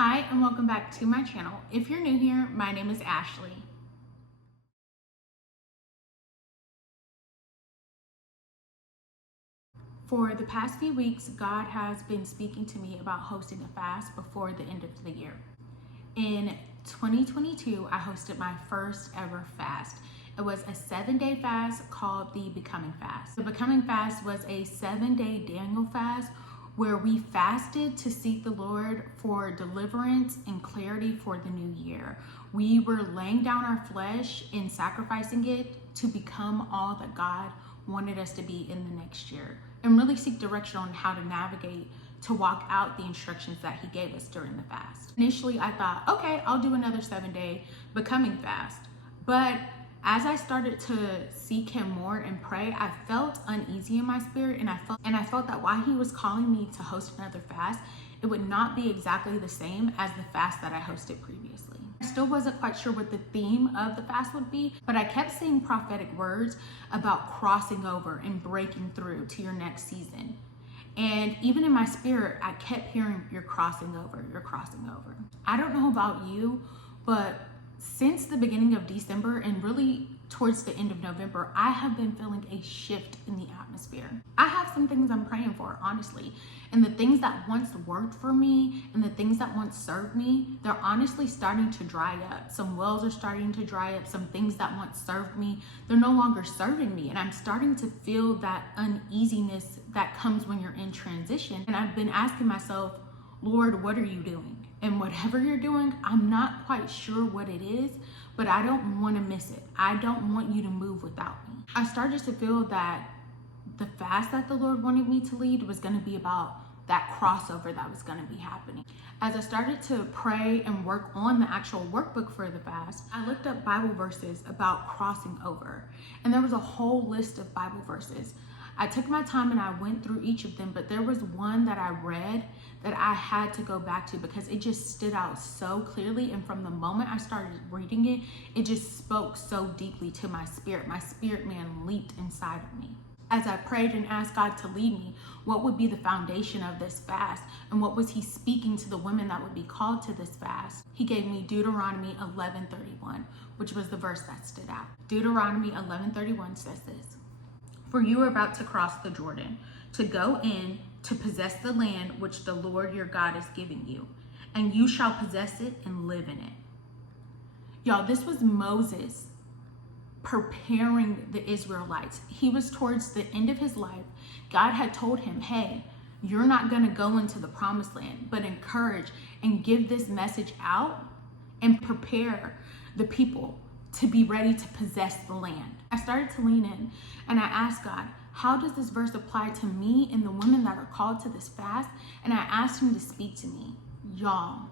Hi, and welcome back to my channel. If you're new here, my name is Ashley. For the past few weeks, God has been speaking to me about hosting a fast before the end of the year. In 2022, I hosted my first ever fast. It was a 7-day fast called the Becoming Fast. The Becoming Fast was a 7-day Daniel fast where we fasted to seek the Lord for deliverance and clarity for the new year. We were laying down our flesh and sacrificing it to become all that God wanted us to be in the next year, and really seek direction on how to navigate to walk out the instructions that he gave us during the fast. Initially, I thought, okay, I'll do another 7-day Becoming Fast. But as I started to seek him more and pray, I felt uneasy in my spirit, and I felt that while he was calling me to host another fast, it would not be exactly the same as the fast that I hosted previously. I still wasn't quite sure what the theme of the fast would be, but I kept seeing prophetic words about crossing over and breaking through to your next season. And even in my spirit, I kept hearing, you're crossing over, you're crossing over. I don't know about you, but since the beginning of December and really towards the end of November, I have been feeling a shift in the atmosphere. I have some things I'm praying for, honestly. And the things that once worked for me and the things that once served me, they're honestly starting to dry up. Some wells are starting to dry up. Some things that once served me, they're no longer serving me. And I'm starting to feel that uneasiness that comes when you're in transition. And I've been asking myself, Lord, what are you doing? And whatever you're doing, I'm not quite sure what it is, but I don't want to miss it. I don't want you to move without me. I started to feel that the fast that the Lord wanted me to lead was going to be about that crossover that was going to be happening. As I started to pray and work on the actual workbook for the fast, I looked up Bible verses about crossing over, and there was a whole list of Bible verses. I took my time and I went through each of them, but there was one that I read that I had to go back to because it just stood out so clearly. And from the moment I started reading it, it just spoke so deeply to my spirit. My spirit man leaped inside of me. As I prayed and asked God to lead me, what would be the foundation of this fast? And what was he speaking to the women that would be called to this fast? He gave me Deuteronomy 11:31, which was the verse that stood out. Deuteronomy 11:31 says this: "For you are about to cross the Jordan, to go in to possess the land which the Lord your God is giving you, and you shall possess it and live in it." Y'all, this was Moses preparing the Israelites. He was towards the end of his life. God had told him, hey, you're not going to go into the promised land, but encourage and give this message out and prepare the people to be ready to possess the land. I started to lean in and I asked God, how does this verse apply to me and the women that are called to this fast? And I asked him to speak to me. Y'all,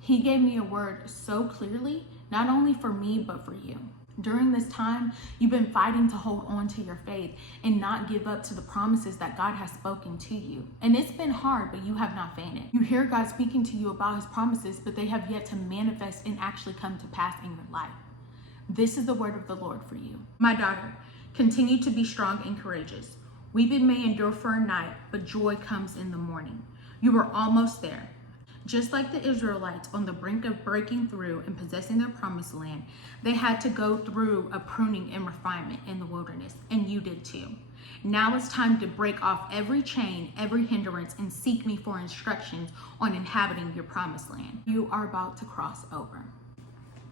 he gave me a word so clearly, not only for me, but for you. During this time, you've been fighting to hold on to your faith and not give up to the promises that God has spoken to you. And it's been hard, but you have not fainted. You hear God speaking to you about his promises, but they have yet to manifest and actually come to pass in your life. This is the word of the Lord for you. My daughter, continue to be strong and courageous. Weeping may endure for a night, but joy comes in the morning. You are almost there. Just like the Israelites on the brink of breaking through and possessing their promised land, they had to go through a pruning and refinement in the wilderness, and you did too. Now it's time to break off every chain, every hindrance, and seek me for instructions on inhabiting your promised land. You are about to cross over.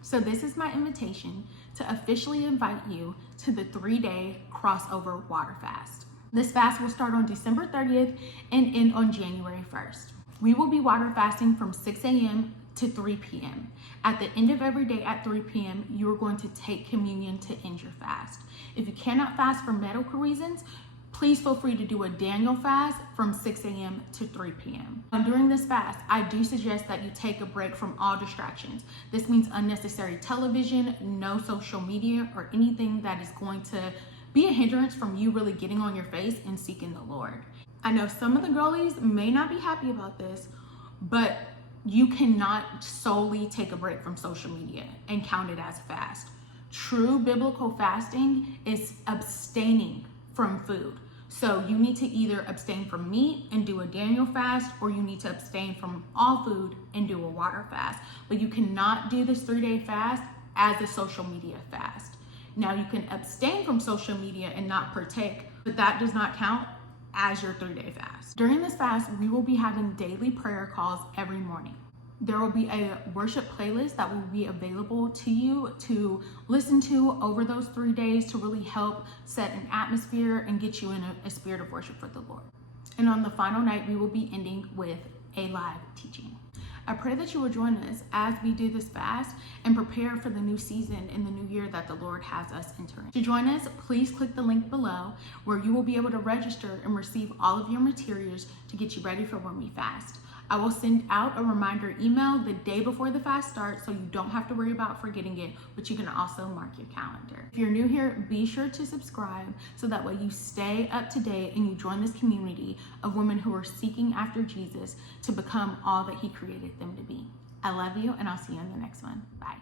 So this is my invitation to officially invite you to the 3-day crossover water fast. This fast will start on December 30th and end on January 1st. We will be water fasting from 6 a.m. to 3 p.m. At the end of every day at 3 p.m., you are going to take communion to end your fast. If you cannot fast for medical reasons, please feel free to do a Daniel fast from 6 a.m. to 3 p.m. During this fast, I do suggest that you take a break from all distractions. This means unnecessary television, no social media, or anything that is going to be a hindrance from you really getting on your face and seeking the Lord. I know some of the girlies may not be happy about this, but you cannot solely take a break from social media and count it as fast. True biblical fasting is abstaining from food. So you need to either abstain from meat and do a Daniel fast, or you need to abstain from all food and do a water fast. But you cannot do this 3-day fast as a social media fast. Now you can abstain from social media and not partake, but that does not count as your 3-day fast. During this fast, we will be having daily prayer calls every morning. There will be a worship playlist that will be available to you to listen to over those 3 days to really help set an atmosphere and get you in a spirit of worship for the Lord. And on the final night, we will be ending with a live teaching. I pray that you will join us as we do this fast and prepare for the new season and the new year that the Lord has us entering. To join us, please click the link below where you will be able to register and receive all of your materials to get you ready for when we fast. I will send out a reminder email the day before the fast starts so you don't have to worry about forgetting it, but you can also mark your calendar. If you're new here, be sure to subscribe so that way you stay up to date and you join this community of women who are seeking after Jesus to become all that He created them to be. I love you, and I'll see you in the next one. Bye.